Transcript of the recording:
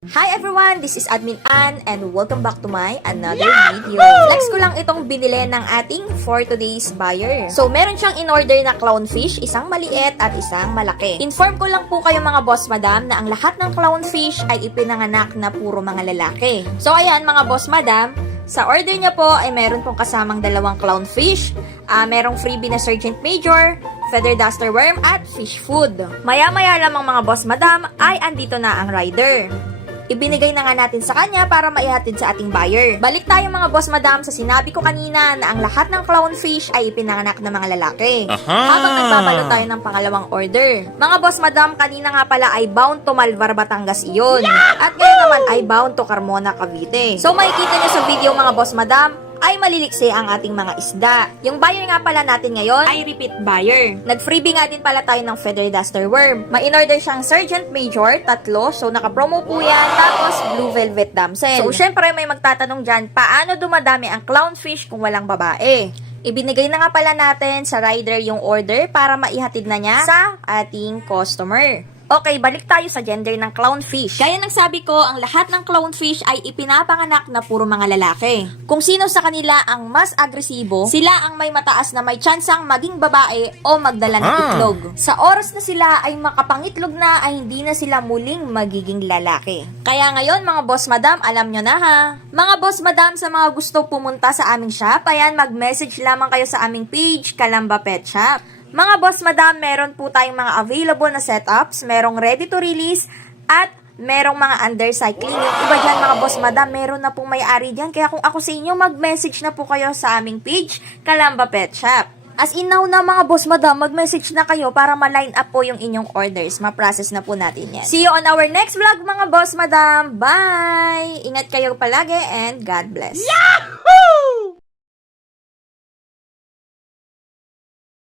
Hi everyone! This is Admin Ann and welcome back to my another video. Flex ko lang itong binili ng ating for today's buyer. So, meron siyang in-order na clownfish, isang maliit at isang malaki. Inform ko lang po kayo mga boss madam na ang lahat ng clownfish ay ipinanganak na puro mga lalaki. So, ayan mga boss madam, sa order niya po ay meron pong kasamang dalawang clownfish, merong freebie na Sergeant Major, feather duster worm at fish food. Maya-maya lamang mga boss madam ay andito na ang rider. Ibinigay na nga natin sa kanya para maihatid sa ating buyer. Balik tayo mga boss madam sa sinabi ko kanina na ang lahat ng clownfish ay ipinanganak ng mga lalaki. Habang nagbabalo tayo ng pangalawang order. Mga boss madam, kanina nga pala ay bound to Malvar, Batangas iyon. At ngayon naman ay bound to Carmona, Cavite. So makikita nyo sa video mga boss madam, ay maliliksi ang ating mga isda. Yung buyer nga pala natin ngayon ay repeat buyer. Nag-freebie nga din pala tayo ng feather duster worm. May in-order siyang Sergeant Major, 3. So, naka-promo po yan. Tapos, Blue Velvet Damsel. So, syempre may magtatanong dyan, paano dumadami ang clownfish kung walang babae? Ibinigay na nga pala natin sa rider yung order para maihatid na niya sa ating customer. Okay, balik tayo sa gender ng clownfish. Kaya nagsabi ko, ang lahat ng clownfish ay ipinapanganak na puro mga lalaki. Kung sino sa kanila ang mas agresibo, sila ang may mataas na may tsansang maging babae o magdala ng itlog. Sa oras na sila ay makapangitlog na ay hindi na sila muling magiging lalaki. Kaya ngayon mga boss madam, alam nyo na ha. Mga boss madam, sa mga gusto pumunta sa aming shop, ayan, mag-message lamang kayo sa aming page, Kalamba Pet Shop. Mga boss madam, meron po tayong mga available na setups, merong ready to release, at merong mga under cycling. Yung iba dyan mga boss madam, meron na pong may-ari dyan. Kaya kung ako sa inyo, mag-message na po kayo sa aming page, Kalamba Pet Shop. As in now na mga boss madam, mag-message na kayo para ma-line up po yung inyong orders. Ma-process na po natin yan. See you on our next vlog mga boss madam. Bye! Ingat kayo palagi and God bless.